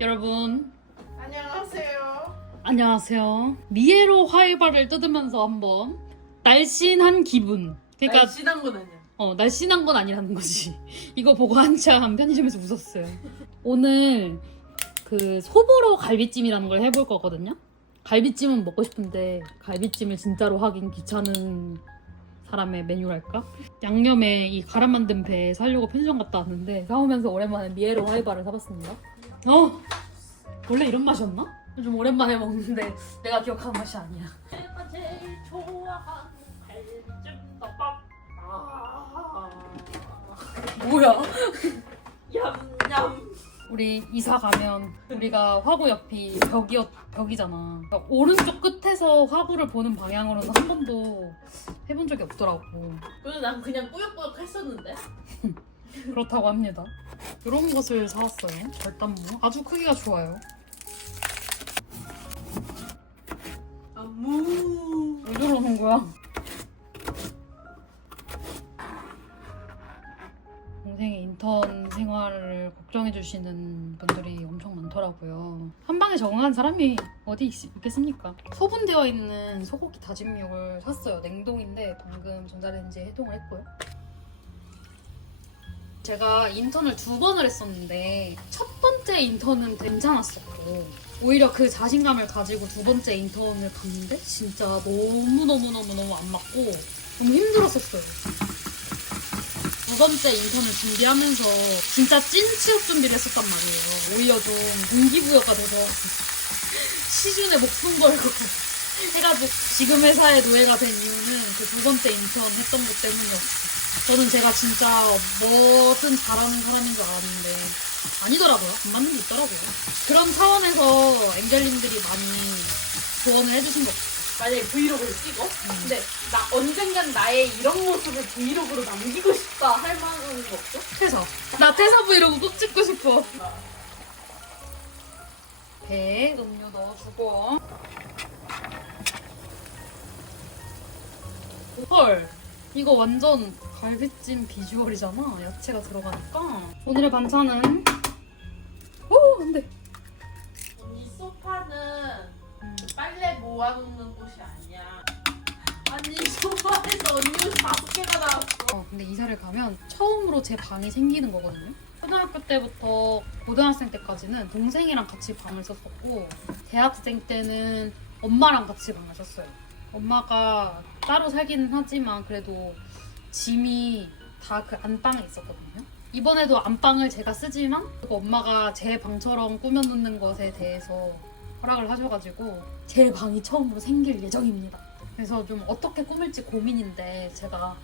여러분 안녕하세요. 안녕하세요. 미에로 화이바를 뜯으면서 한번 날씬한 기분. 그러니까 날씬한 건 아니야. 어, 날씬한 건 아니라는 거지. 이거 보고 한참 편의점에서 웃었어요. 오늘 그 소보로 갈비찜이라는 걸 해볼 거거든요. 갈비찜은 먹고 싶은데 갈비찜을 진짜로 하긴 귀찮은 사람의 메뉴랄까? 양념에 이 갈아 만든 배 사려고 편의점 갔다 왔는데 사오면서 오랜만에 미에로 하이바를 사봤습니다. 어? 원래 이런 맛이었나? 좀 오랜만에 먹는데 내가 기억하는 맛이 아니야. 내가 제일 좋아하는 갈비찜 덮밥. 아, 뭐야? 얌얌. 우리 이사 가면 우리가 화구 옆이 벽이었 벽이잖아. 그러니까 오른쪽 끝에서 화구를 보는 방향으로는 한 번도 해본 적이 없더라고. 그래서 난 그냥 꾸역꾸역 했었는데. 그렇다고 합니다. 이런 것을 사왔어요. 절단무. 아주 크기가 좋아요. 아무. 왜 저러는 거야? 동생의 인턴 생활을 걱정해주시는 분들이 엄청 많더라고요. 한 방에 적응한 사람이 어디 있, 있겠습니까? 소분되어 있는 소고기 다짐육을 샀어요. 냉동인데 방금 전자레인지에 해동을 했고요. 제가 인턴을 두 번을 했었는데 첫 번째 인턴은 괜찮았었고 오히려 그 자신감을 가지고 두 번째 인턴을 갔는데 진짜 너무너무너무너무 안 맞고 너무 힘들었었어요. 두 번째 인턴을 준비하면서 진짜 찐 취업 준비를 했었단 말이에요. 오히려 좀 동기부여가 돼서 시즌에 목숨 걸고 해가지고 지금 회사에 노예가 된 이유는 그 두 번째 인턴 했던 것 때문이었어요. 저는 제가 진짜 뭐든 잘하는 사람인 줄 알았는데 아니더라고요. 안 맞는 게 있더라고요. 그런 차원에서 앵gel님들이 많이 조언을 해주신 것 같아요. 만약에 브이로그를 찍어? 근데 나 언젠간 나의 이런 모습을 브이로그로 남기고 싶다 할 만한 거 없어? 퇴사. 나 퇴사 브이로그 꼭 찍고 싶어. 나. 배에 음료 넣어주고. 헐. 이거 완전 갈비찜 비주얼이잖아. 야채가 들어가니까. 오늘의 반찬은. 오, 안 돼. 언니 소파는 음. 빨래 모아놓는 곳이 아니야. 아니 소파에서 언니 옷 다섯 개가 나왔어. 어, 근데 이사를 가면 처음으로 제 방이 생기는 거거든요. 초등학교 때부터 고등학생 때까지는 동생이랑 같이 방을 썼었고 대학생 때는 엄마랑 같이 방을 썼어요. 엄마가 따로 살기는 하지만 그래도 짐이 다 그 안방에 있었거든요. 이번에도 안방을 제가 쓰지만 그 엄마가 제 방처럼 꾸며놓는 것에 대해서 허락을 하셔가지고 제 방이 처음으로 생길 예정입니다. 그래서 좀 어떻게 꾸밀지 고민인데 제가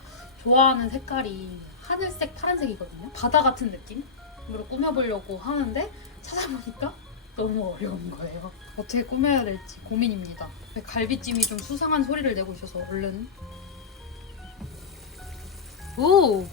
좋아하는 색깔이 하늘색, 파란색이거든요. 바다 같은 느낌으로 꾸며보려고 하는데 찾아보니까 너무 어려운 거예요. 어떻게 꾸며야 될지 고민입니다. 갈비찜이 좀 수상한 소리를 내고 있어서 얼른 오!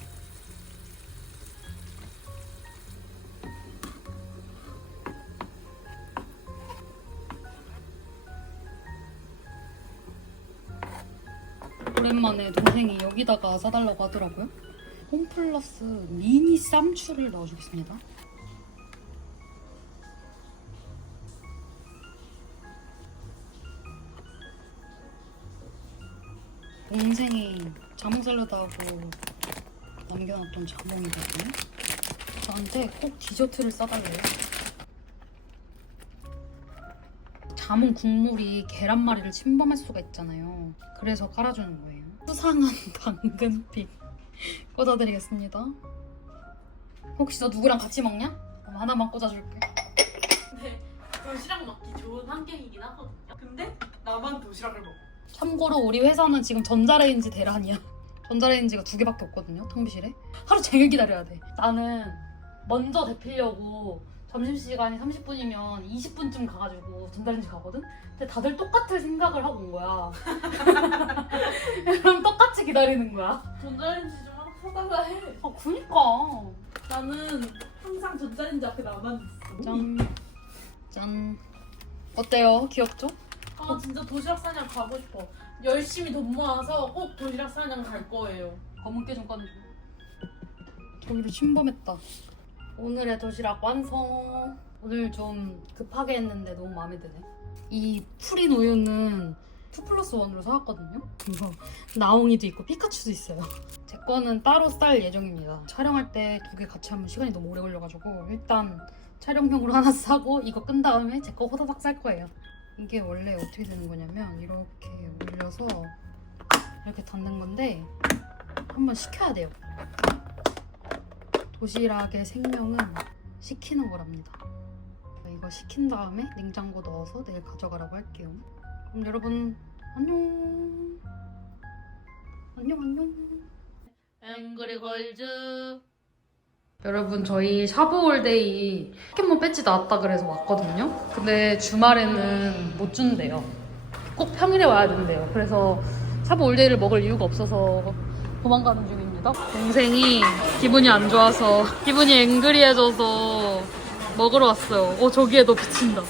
오랜만에 동생이 여기다가 싸달라고 하더라고요. 홈플러스 미니 쌈추를 넣어주겠습니다. 동생이 자몽 샐러드하고 남겨놨던 자몽이거든요. 저한테 꼭 디저트를 싸달래요. 자몽 국물이 계란말이를 침범할 수가 있잖아요. 그래서 깔아주는 거예요. 수상한 당근빛 꽂아드리겠습니다. 혹시 너 누구랑 같이 먹냐? 그럼 하나만 꽂아줄게. 근데 도시락 먹기 좋은 환경이긴 하거든요. 근데 나만 도시락을 먹어. 참고로 우리 회사는 지금 전자레인지 대란이야. 전자레인지가 두 개밖에 없거든요, 탕비실에. 하루 종일 기다려야 돼. 나는 먼저 데피려고 점심시간이 30분이면 20분쯤 가가지고 전자레인지 가거든? 근데 다들 똑같을 생각을 하고 온 거야. 그럼 똑같이 기다리는 거야. 전자레인지 좀 사달라 해. 아, 그니까. 나는 항상 전자레인지 앞에 나만 있어. 짠. 짠. 어때요? 귀엽죠? 아 진짜 도시락 사냥 가고 싶어. 열심히 돈 모아서 꼭 도시락 사냥 갈 거예요. 검은깨 좀 꺼내줘. 저기를 침범했다. 오늘의 도시락 완성. 오늘 좀 급하게 했는데 너무 마음에 드네. 이 프린 우유는 2 플러스 1으로 사왔거든요. 이거 나옹이도 있고 피카츄도 있어요. 제 거는 따로 쌀 예정입니다. 촬영할 때 두 개 같이 하면 시간이 너무 오래 걸려가지고 일단 촬영용으로 하나 사고 이거 끈 다음에 제 거 호다닥 쌀 거예요. 이게 원래 어떻게 되는 거냐면 이렇게 올려서 이렇게 닫는 건데 한번 식혀야 돼요. 도시락의 생명은 식히는 거랍니다. 이거 식힌 다음에 냉장고 넣어서 내일 가져가라고 할게요. 그럼 여러분 안녕. 안녕 안녕. 앵그리 걸즈. 여러분 저희 샤브올데이 포켓몬 배지 나왔다 그래서 왔거든요. 근데 주말에는 못 준대요. 꼭 평일에 와야 된대요. 그래서 샤브올데이를 먹을 이유가 없어서 도망가는 중입니다. 동생이 기분이 안 좋아서 기분이 앵그리해져서 먹으러 왔어요. 어 저기에 너 비친다.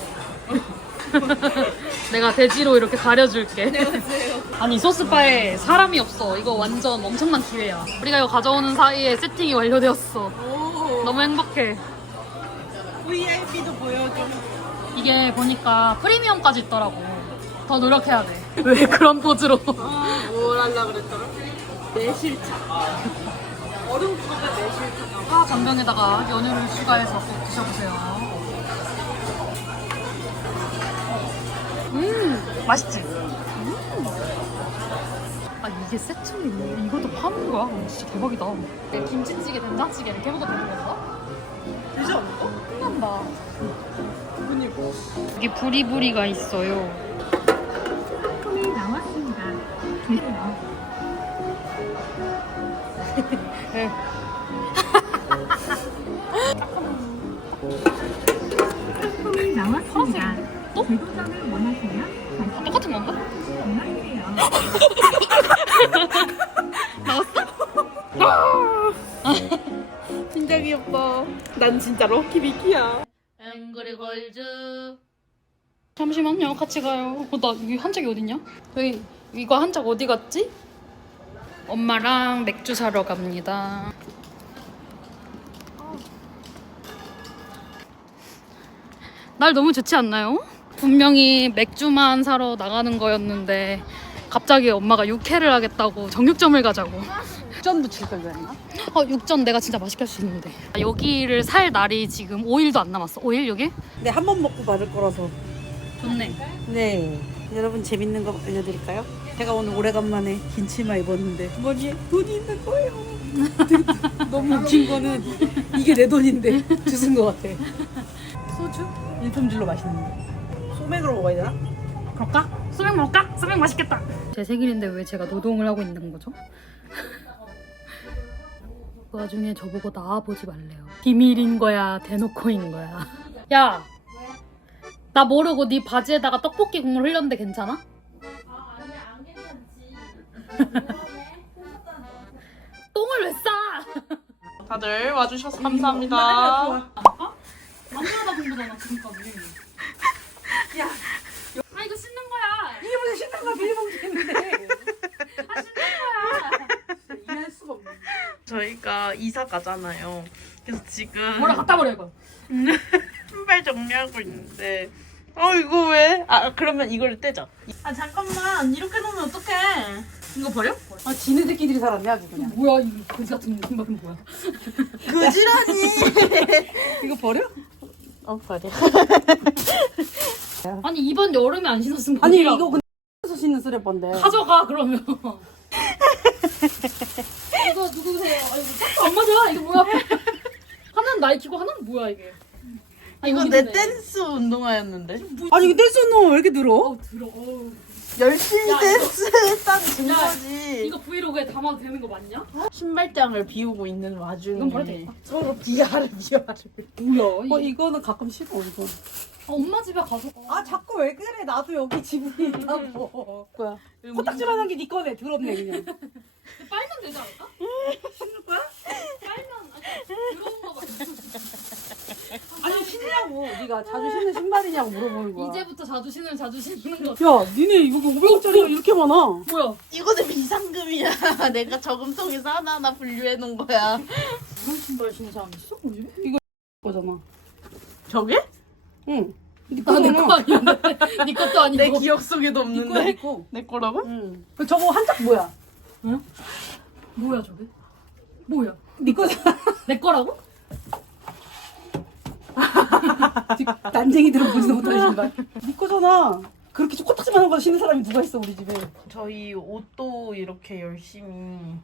내가 돼지로 이렇게 가려줄게. 아니 소스바에 사람이 없어. 이거 완전 엄청난 기회야. 우리가 이거 가져오는 사이에 세팅이 완료되었어. 오, 너무 행복해. VIP도 보여줘. 이게 보니까 프리미엄까지 있더라고. 더 노력해야 돼. 왜 그런 포즈로? 아, 뭘 하려 그랬더라? 매실차. 얼음컵에 매실차. 파 전병에다가 연유를 추가해서 꼭 드셔보세요. 음, 맛있지? 아, 이게 세트인데 이것도 파는 거야? 어, 진짜 대박이다. 김치찌개, 된장찌개 이렇게 해먹어도 되는 건가? 되지 않을까? 끝난다. 그니까. 여기 부리부리가 있어요. 품이 나왔습니다. 똑같은 건가? 안녕하세요. 진짜 귀엽다. 난 진짜 럭키비키야. 앵그리 걸즈 잠시만요 같이 가요 어, 나 여기 한 짝이 어딨냐? 여기 이거 한짝 어디 갔지? 엄마랑 맥주 사러 갑니다 날 너무 좋지 않나요? 분명히 맥주만 사러 나가는 거였는데 갑자기 엄마가 육회를 하겠다고 정육점을 가자고 전 붙일 걸 그랬나? 어 육전 내가 진짜 맛있게 할 수 있는데 여기를 살 날이 지금 5일도 안 남았어 5일 여기? 네, 한 번 먹고 받을 거라서. 좋네 네. 여러분 재밌는 거 알려드릴까요? 제가 오늘 오래간만에 긴 치마 입었는데 머리에 돈이 있는 거예요. 너무 웃긴 거는 이게 내 돈인데 주신 거 같아. 소주? 일품질로 맛있는데. 소맥으로 먹어야 되나? 그럴까? 소맥 먹을까? 소맥 맛있겠다. 제 생일인데 왜 제가 노동을 하고 있는 거죠? 그 와중에 저보고 나와보지 말래요. 비밀인 거야, 대놓고인 거야. 야, 나 모르고 네 바지에다가 떡볶이 국물 흘렸는데 괜찮아? 아 아니야 안 괜찮지. 똥을 왜 싸? 다들 와주셔서 감사합니다. 남자다 공부잖아 지금까지. 야, 아 이거 씻는 거야. 이게 무슨 신난 거 비밀봉지인데. 아 씻는 거야. 이해할 수가 없네. 저희가 이사 가잖아요. 그래서 지금 뭐라 갖다 버려 이거. 신발 정리하고 있는데 어 이거 왜? 아 그러면 이걸 떼자. 아 잠깐만 이렇게 놓으면 어떡해? 이거 버려? 아, 지네들끼리 살았네 아주 그냥. 뭐야 이 거지 같은 신발은 뭐야? 그지라니. 이거 버려? 어 버려. 아니 이번 여름에 안 신었으면 아니 어디라고. 이거 근데 서 신는 쓰레빠인데. 가져가 그러면. 이거 누구세요? 아 이거 안 맞아. 이거 뭐야? 하나는 나이키고 하나는 뭐야 이게? 아 이거 내. 댄스 운동화였는데. 아니 이거 댄스 운동 왜 이렇게 늘어? 어우 들어. 어우. 열심히 야, 이거- 댄스 했다는 야, 증거지. 이거 브이로그에 담아도 되는 거 맞냐? 신발장을 비우고 있는 와중에 이건 버려도 되겠다. 서로 비하를 비하를. 뭐야? 어 이거는 가끔 싫어 이거. 아, 엄마 집에 가서. 아 자꾸 왜 그래? 나도 여기 지분이 있다고. 뭐야? 코딱지만한 게 네 거네. 더럽네 그냥. 빨면 되지 않을까? 신는 거야? 빨면 아니 들어온 거 봐. 아니 신냐고. 네가 자주 신는 신발이냐고 물어보는 거야. 이제부터 자주 신으면 자주 신는 거. 야 니네 이거 500원짜리가 이렇게 많아. 뭐야? 이거는 비상금이야. 내가 저금통에서 하나하나 분류해 놓은 거야. 무슨 신발 신는 사람 있어? 우리 집에? 거잖아. 저게? 응. 네 아, 내 거잖아. 거 아닌데. 네 것도 아니고. 내 기억 속에도 네 거야, 네 없는데. 거. 내 거라고? 응. 저거 한짝 뭐야? 뭐야 저게? 뭐야? 네 거잖아. 내 거라고? 난쟁이들은 보지도 못하는 신발. 네 거잖아. 그렇게 코딱지만 한거 신는 사람이 누가 있어 우리 집에. 저희 옷도 이렇게 열심히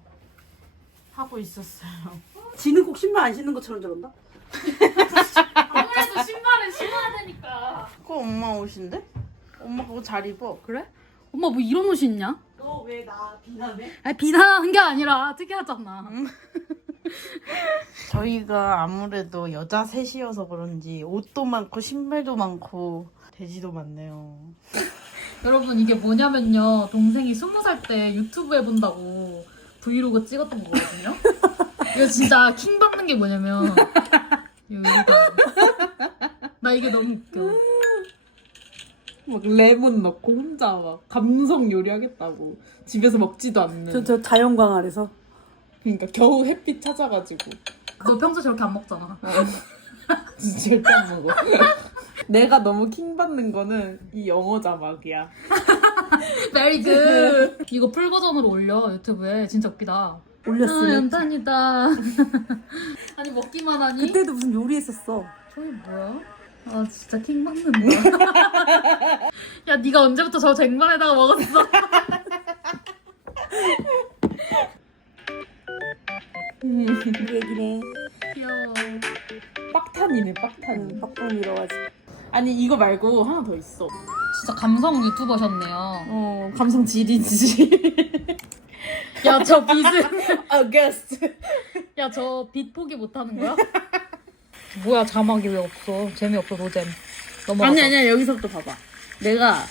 하고 있었어요. 지는 꼭 신발 안 신는 것처럼 저런다? 아무래도 신발은 신어야 되니까. 그거 엄마 옷인데? 엄마 그거 잘 입어. 그래? 엄마 뭐 이런 옷이 있냐? 너 왜 나 비난해? 아니 비난한 게 아니라 특이하잖아. 저희가 아무래도 여자 셋이어서 그런지 옷도 많고 신발도 많고 돼지도 많네요. 여러분 이게 뭐냐면요 동생이 스무 살 때 유튜브 해본다고 브이로그 찍었던 거거든요. 이거 진짜 킹 받는 게 뭐냐면 나 이게 너무 웃겨. 막 레몬 넣고 혼자 막 감성 요리하겠다고 집에서 먹지도 않는 저, 저 자연광 아래서. 그러니까 겨우 햇빛 찾아가지고 너 평소 저렇게 안 먹잖아. 절대 안 먹어 내가 너무 킹 받는 거는 이 영어 자막이야 Very good. 이거 풀 버전으로 올려 유튜브에 진짜 웃기다. 아 올렸으니. 연탄이다. 아니 먹기만 하니? 그때도 무슨 요리했었어. 저게 뭐야? 아 진짜 킹 받는다. 야 네가 언제부터 저 쟁반에다가 먹었어? 우리 얘기네. 귀여워. 빡탄이네 빡탄 응, 빡빡 밀어가지. 아니 이거 말고 하나 더 있어 진짜 감성 유튜버셨네요. 어 감성 지리지 야저 빛은 어거스트 야 저 빛 포기 못하는 거야? 뭐야 자막이 왜 없어? 재미없어 노잼. 넘어가. 아니 아니야 여기서부터 봐봐 내가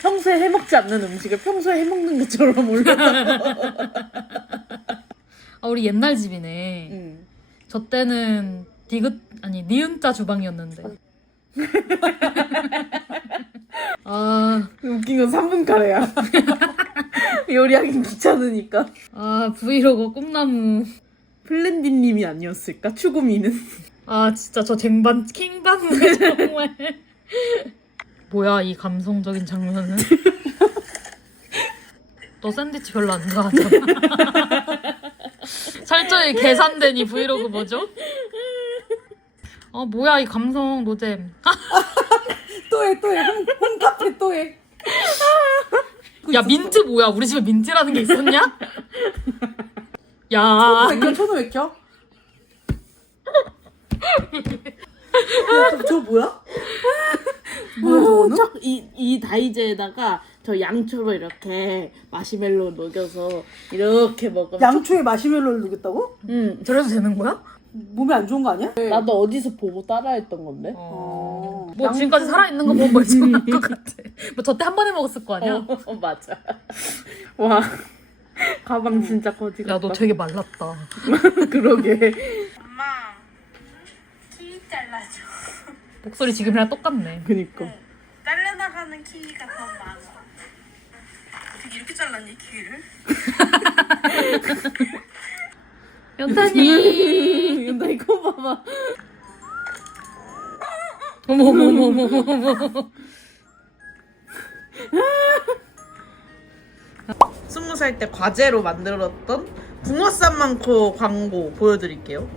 평소에 해먹지 않는 음식을 평소에 해먹는 것처럼 올려서 아 우리 옛날 집이네. 응. 저 때는 디귿 아니 니은자 주방이었는데. 아, 웃긴 건 3분 카레야 요리하긴 귀찮으니까 아 브이로그 꿈나무. 플랜디님이 아니었을까 추구미는 아 진짜 저 쟁반 킹받네 정말. 뭐야 이 감성적인 장면은. 너 샌드위치 별로 안 좋아하잖아. 철저히 계산된 이 브이로그 뭐죠? 아 뭐야 이 감성 노잼. 또 해, 또 해. 홈, 홈카페 또 해. 야 민트 뭐야? 우리 집에 민트라는 게 있었냐? 야. 왜 켜? 천원 왜 켜? 야, 저, 저 뭐야? 뭐야 저거는? 이, 이 다이제에다가 저 양초로 이렇게 마시멜로 녹여서 이렇게 먹으면 양초에 마시멜로를 녹였다고? 응 저래도 되는 거야? 몸에 안 좋은 거 아니야? 나도 어디서 보고 따라했던 건데 어. 뭐 지금까지 살아있는 거 보면 멀쩡할 것 같아. 뭐 저 때 한 번에 먹었을 거 아니야? 어, 어 맞아 와 가방 진짜 거지 야너 같다 되게 말랐다. 그러게 엄마 키 잘라줘. 목소리 지금이랑 똑같네. 그니까 잘려나가는 키가 더 많아. 잘랐니 키를? 연탄이. 나 이거 봐봐 어머 어머 어머 어머 어머. 스무 살 때 과제로 만들었던 붕어쌈 많고 광고 보여드릴게요.